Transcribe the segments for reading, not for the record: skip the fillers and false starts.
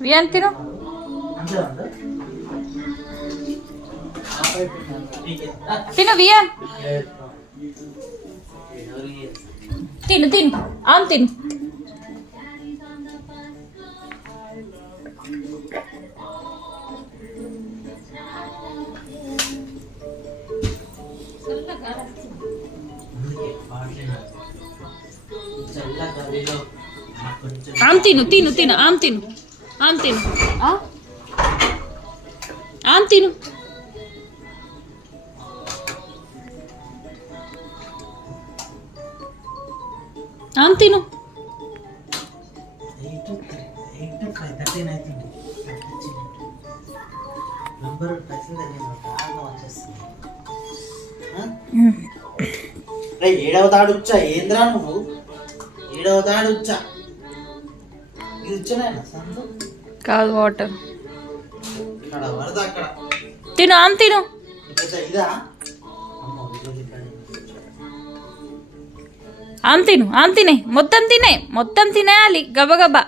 Wiaan తిను తిను Wiaan తిను తిను అవును తిను ఆమ్ తిను తిను తిను ఆమ్ తిను ఆమ్ తిను ఆమ్ తిను ఆమ్ తిను ఏడవ తాడుచ్చా ఏంద్రా నువ్వు ఏడవ తాడుచ్చా కాదు వాటర్ అక్కడ తిను ఆమ్ తిను ఇదా ఆమ్ తిను ఆమ్ తినే మొత్తం తినేయాలి గబగబా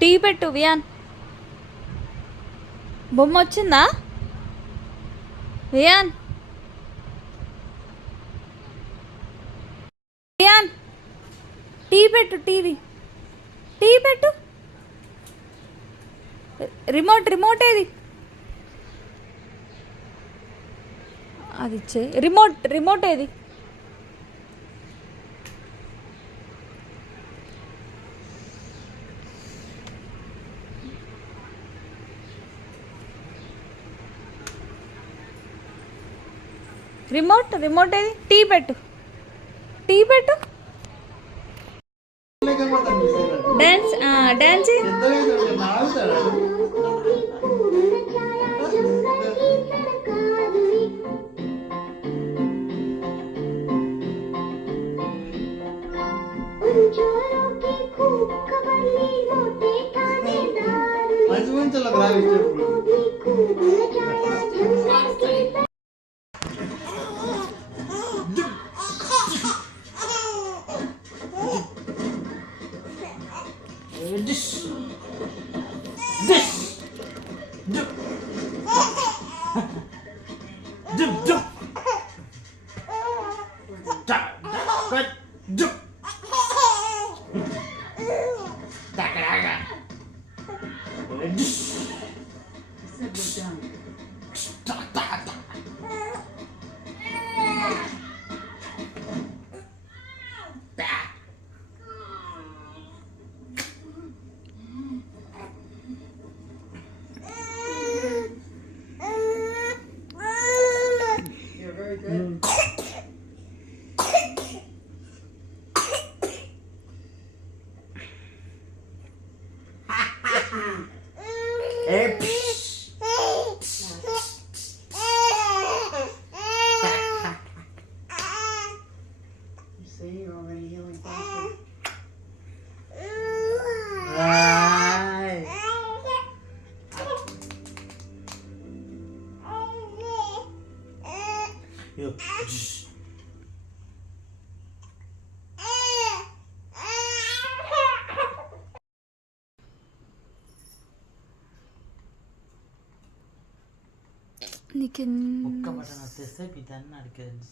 టీ పెట్టు వియాన్. బొమ్మ వచ్చిందా వియాన్? వియాన్ టీ పెట్టు, టీ పెట్టు. రిమోట్ ఏది? అది ఇచ్చే. రిమోట్ ఏది? రిమోట్ ఏది? టీ పెట్టు. డాన్స్ ఒక్క బటన్ వచ్చేస్తే పితాన్ని అడిగేది.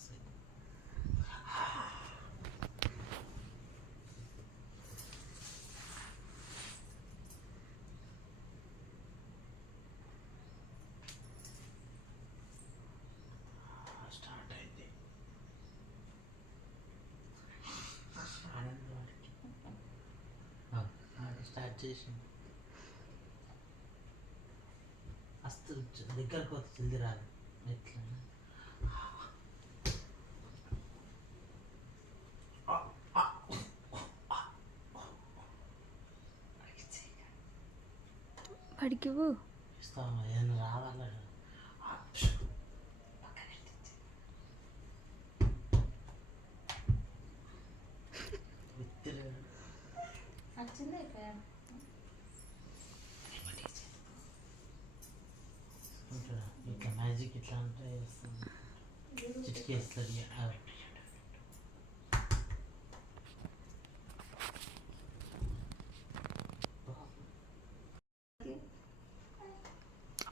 స్టార్ట్ అయింది. స్టార్ట్ చేసింది. అస్తు దగ్గరకు వస్తుంది రాదు. ఎట్లా పడికి ఇస్తాము ఏదైనా రావాల. వచ్చింది ఇట్లా అంటే చిటికేస్తుంది.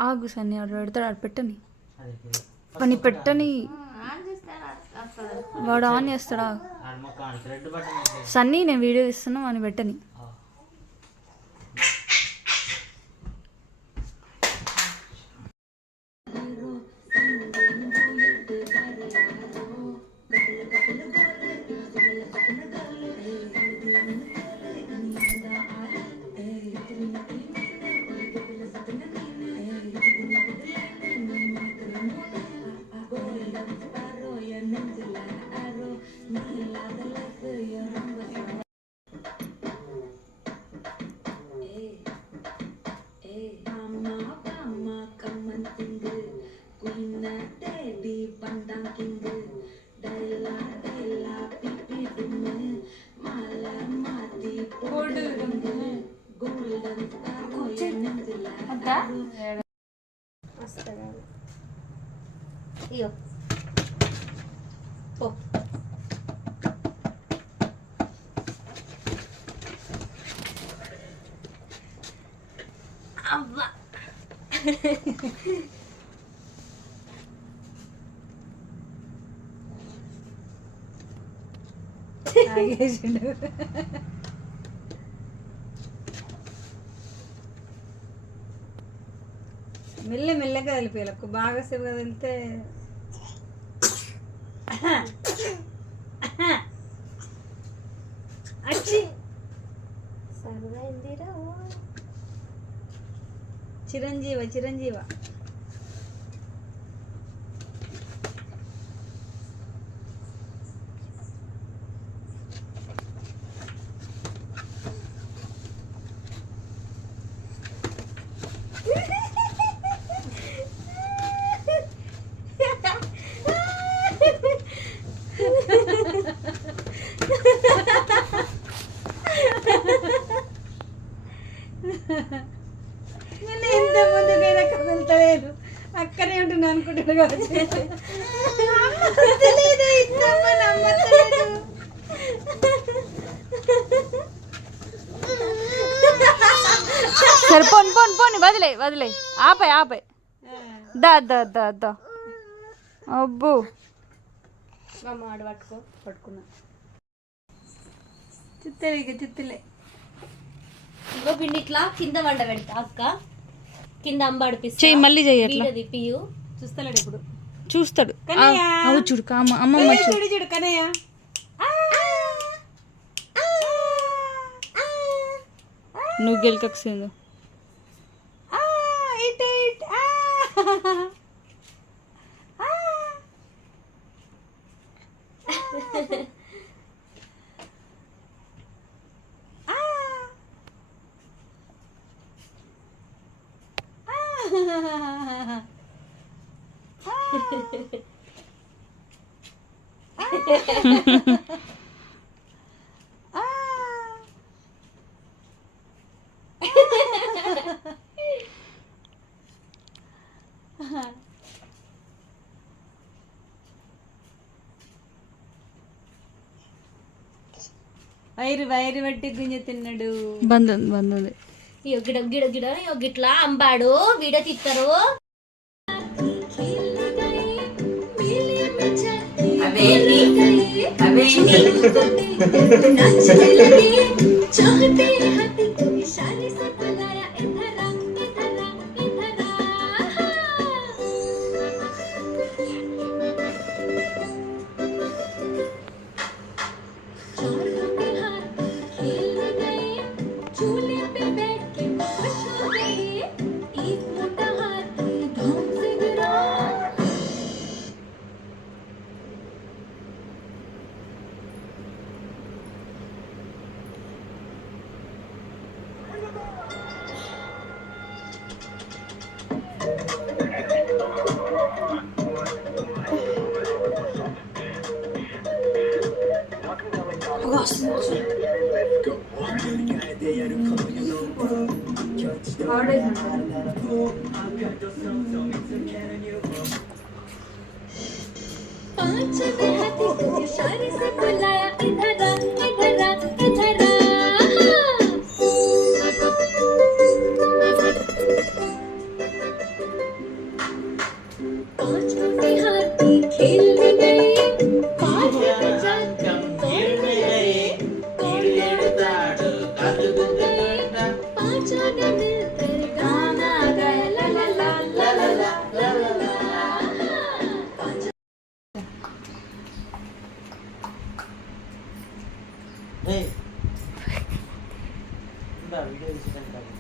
ఆగు సన్ని ఆడు పెడతాడు, ఆడు పెట్టని పని పెట్టని, వాడు ఆన్ చేస్తాడా? సన్నీ నేను వీడియో ఇస్తున్నా అని పెట్టని. అవ్వా ఆగేసిండు. మెల్లగా కలిపేయాలి, బాగా సేపు కదిలితే చిరంజీవ ఎంత ముందుకైనా కదలతలేదు, అక్కడే ఉంటుంది అనుకుంటాడు కావచ్చు. సరే పోని పోని పోని, వదిలే ఆపే దా దా దా దా. అబ్బో ఆడు పట్టుకున్నా చిత్తలే ఇంకో పిండి ఇట్లా కింద వండ పెడతా అక్క, కింద అంబాడిపిస్తా. చెయ్యి మళ్ళీ చెయ్యి అట్లా. పియు చూస్తాడు ఇప్పుడు, చూస్తాడు. అవు చూడు అమ్మమ్మ చూడు. చూడు కనయ్య. నువ్వు గెలికొచ్చింది. వైరు పెట్టి గుంజ తిన్నాడు. బంధుంది గిడ గిడ గిడ గిట్లా అంబాడు వీడియో తీస్తారు. వీడియో తీసుకుంటాను.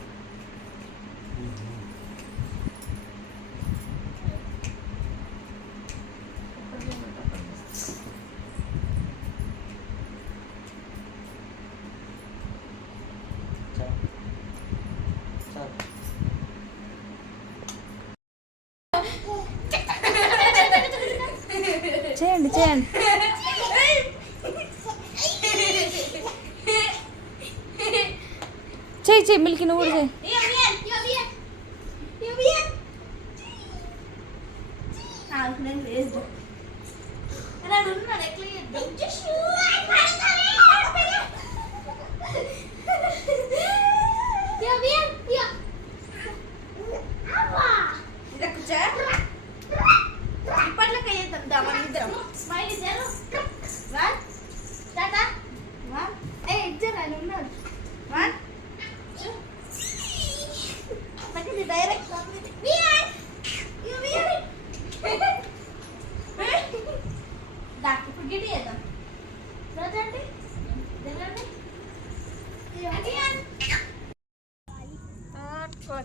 చేయండి చేయండి. చెయ్యి చెయ్యి మిల్కి నువ్వు కూడా చెయ్యి.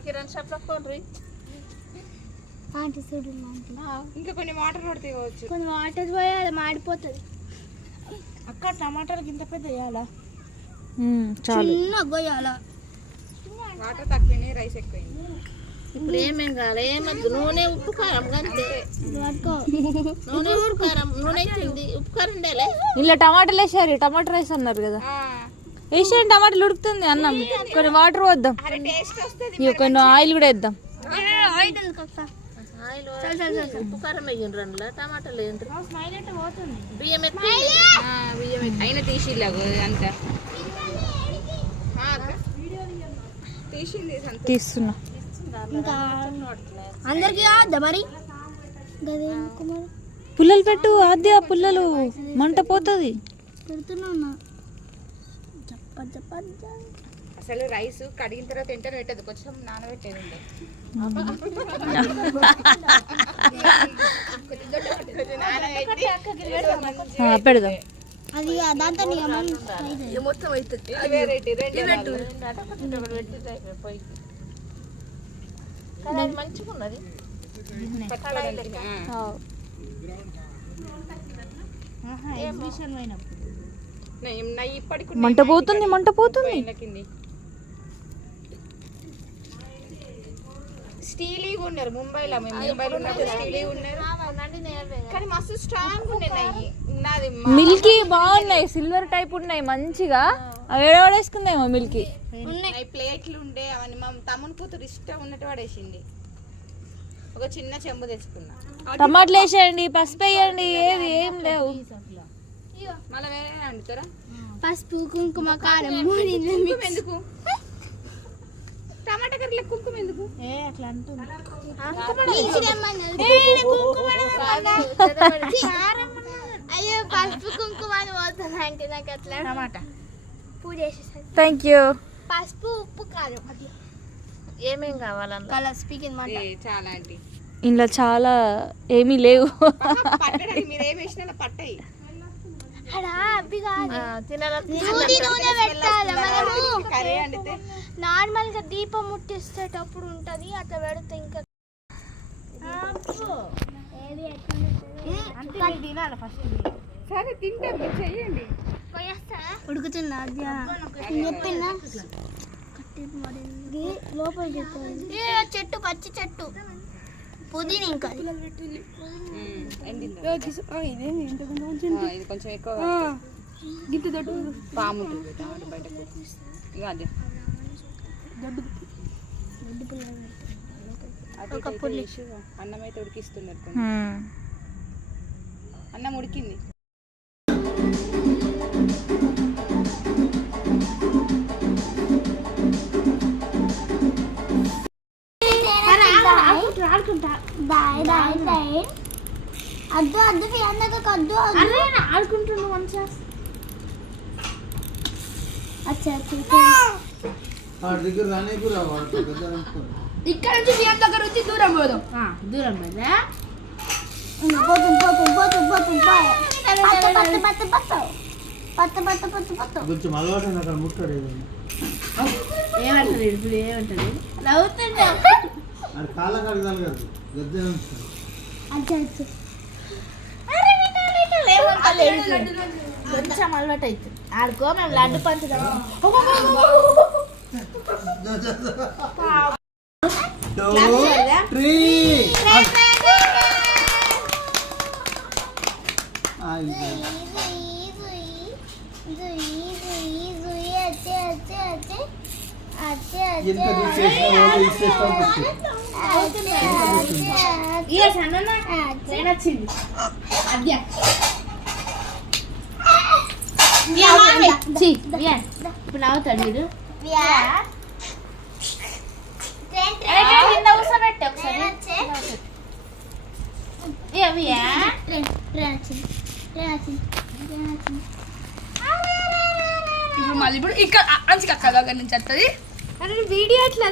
కిరణ్ షాప్ లో పోండి. ఇంకా కొన్ని వాటర్ పడితే కావచ్చు. కొన్ని వాటర్ పోయాలి, మాడిపోతుంది. అక్క టమాటాలు ఇంత పెద్ద వేయాలా? చాలు. చిన్న పోయాలా? వాటర్ తక్కువనే, రైస్ ఎక్కువైంది. ఇప్పుడు ఏమేం కావాలి? ఏమద్దు, నూనె ఉప్పు కారం అంతే. నూనె ఉప్పు కారం, నూనె అవుతుంది, ఉప్పు కారం ఉండాలి. ఇలా టమాటాలు వేసారు, టమాటా రైస్ అన్నారు కదా, వేసాను. టమాటాలు ఉడుకుతుంది అన్నం, కొన్ని వాటర్ పోద్దాం, కొన్ని ఆయిల్ కూడా వేద్దాం. ఉప్పు కారం వేయండి, అందులో టమాటాలు వేయండి, బియ్యం అయినా తీసిలాగు అంతా తీస్తున్నా. అందరికి కాద్దా మరి? పుల్లలు పెట్టు ఆద్య, పుల్లలు మంట పోతుంది. పెడుతున్నా. అసలు రైస్ కడిగిన తర్వాత ఎంటర్ పెట్టదు, కొంచెం నానబెట్టేది ఉండే. పెడదాం. అది దాంతో మొత్తం అవుతుంది. మంచిగా ఉన్నది. మంట పోతుంది, మంట పోతుంది. స్టీలీ ఉన్నారు ముంబైలో, ముంబైలో ఉన్నప్పుడు స్టీలీ ఉన్నారు, కానీ మస్తు స్ట్రాంగ్ ఉన్నాయి. నాది మిల్కీ బాగున్నాయి, సిల్వర్ టైప్ ఉన్నాయి మంచిగా. అవి ఏడవాడేసుకుందేమో మిల్కీ. ప్లేట్లు ఉండే అవన్నీ మా తమ్ముని కూతురు ఇష్టం ఉన్నట్టు పడేసింది. ఒక చిన్న చెంబు తెచ్చుకున్నా. టమాటాలు వేసేయండి, పసుపు వేయండి, ఏది ఏం లేవు. మళ్ళీ వేరే వండుతారా? పసుపు, కుంకుమ, కారం ఎందుకు? టమాటా కర్రీలో కుంకుమ ఎందుకు? అట్లా అంటుంది. అయ్యో పసుపు కుంకుమ అని పోతుంది అంటే నాకు అట్లా. టమాటా పూజ చేసేసారి. Thank you. పసుపు, ఉప్పు, కారం ఏమేం కావాలన్నా కలర్ స్పీకింగ్ మాట చాలా అండి. ఇంట్లో చాలా ఏమీ లేవు. పట్టడానికి మీరు ఏమి వేసినా పట్టాయి. నార్మల్ గా దీపం ముట్టిస్తేటప్పుడు ఉంటది, అట్లా పెడితే ఇంకా సరే తింటాం, మీరు చెయ్యండి. ఉడుకుతున్నా చెప్పిందా లోపల చెట్టు, పచ్చి చెట్టు, పుదీనా ఇంకా ఇది కొంచెం ఎక్కువ పాము బయటకు. ఇక అదే అన్నం అయితే ఉడికిస్తున్నారు. అన్నం ఉడికింది. అద్దు అద్దు అన్నకు అద్దు ఆడుకుంటున్నావు మంచిగా. అచ్చా ఇక్కడ నుంచి బియ్యం దగ్గర వచ్చి దూరం పోదాం. దూరం కదా కొంచెం అలవాటు అక్కడ ముట్టాడు ఏమంటారు ఇప్పుడు ఏమంటారు నవ్వుతుంటా అది కాళ్ళ కడగాలి కదా గద్దె కొంచెం అలవాటు అవుతుంది. ఆడుకో మేము లడ్డు పంచుదాం. ఇప్పుడు నవ్వుతాడు మీరు. కూర్చోబెట్టే ఒకసారి ఇప్పుడు మళ్ళీ ఇప్పుడు ఇక్కడ అంచి అక్క దగ్గర నుంచి వస్తుంది. వీడియో ఎట్లా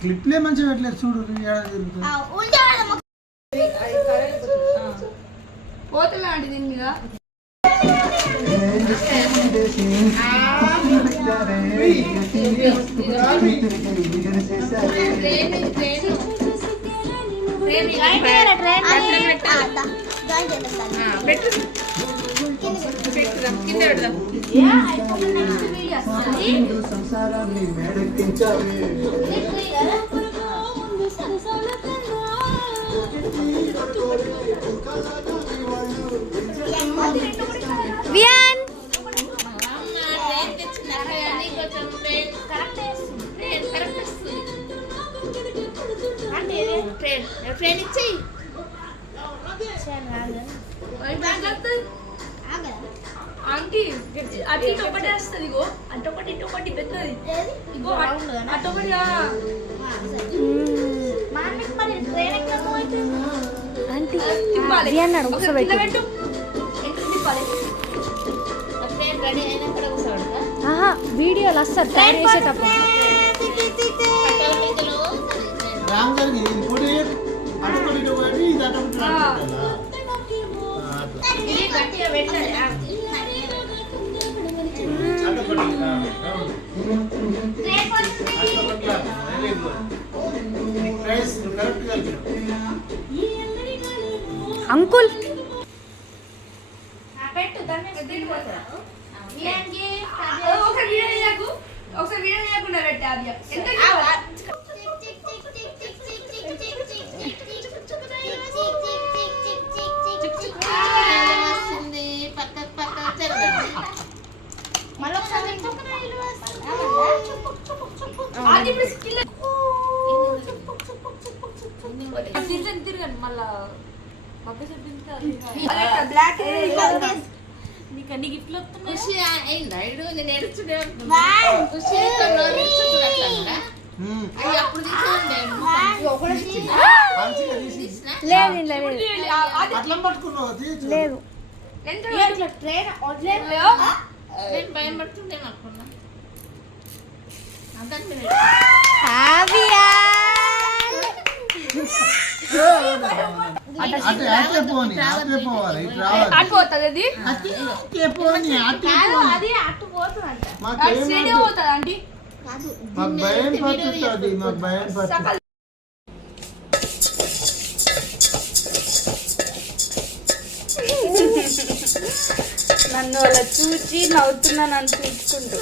క్లిప్లే మంచిగా పెట్టలేదు చూడు పోతలాంటి దీని మీద సంసారాన్ని మేడెక్కించాలి. ట్రైన్ ఇచ్చేయి ఆంటీ అటు ఇటు ఒకటే వస్తుంది. ఇగో అటొకటి ఇటొకటి పెద్దది. ఇగో అటొకటి అన్నాడు వీడియోలు వస్తారు తయారు చేసేటప్పుడు. రామ్ గారికి ఇంకోటి అటుకొడి ఇటుకొడి ఇది అటుకొడి గట్టిగా పెట్టాలి. అంకుల్ పెట్టు ఒకసారి వీడియో చేయకుండా పెట్టా. పక్కకు పక్కకు తిరగండి. మళ్ళీ ఒకసారి తిరగండి మళ్ళా బ్లాక్ నీకు గిఫ్ట్లు వస్తున్నాయి. ఖుషి అయిందా ఇడు నేను ఎడుచుడే ఖుషి అప్పుడు లేదు ట్రైన్ నేను భయం పడుతుండే అనుకున్నా. అటు పోతుంది. అది అది అటు పోతుందంట. పోతుంది ఆంటీ. మాకు భయం పడుతుంది. మాకు భయం పడుతుంది. నన్ను అలా చూచి నవ్వుతున్నాను అని చూసుకుంటూ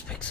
స్పెక్స్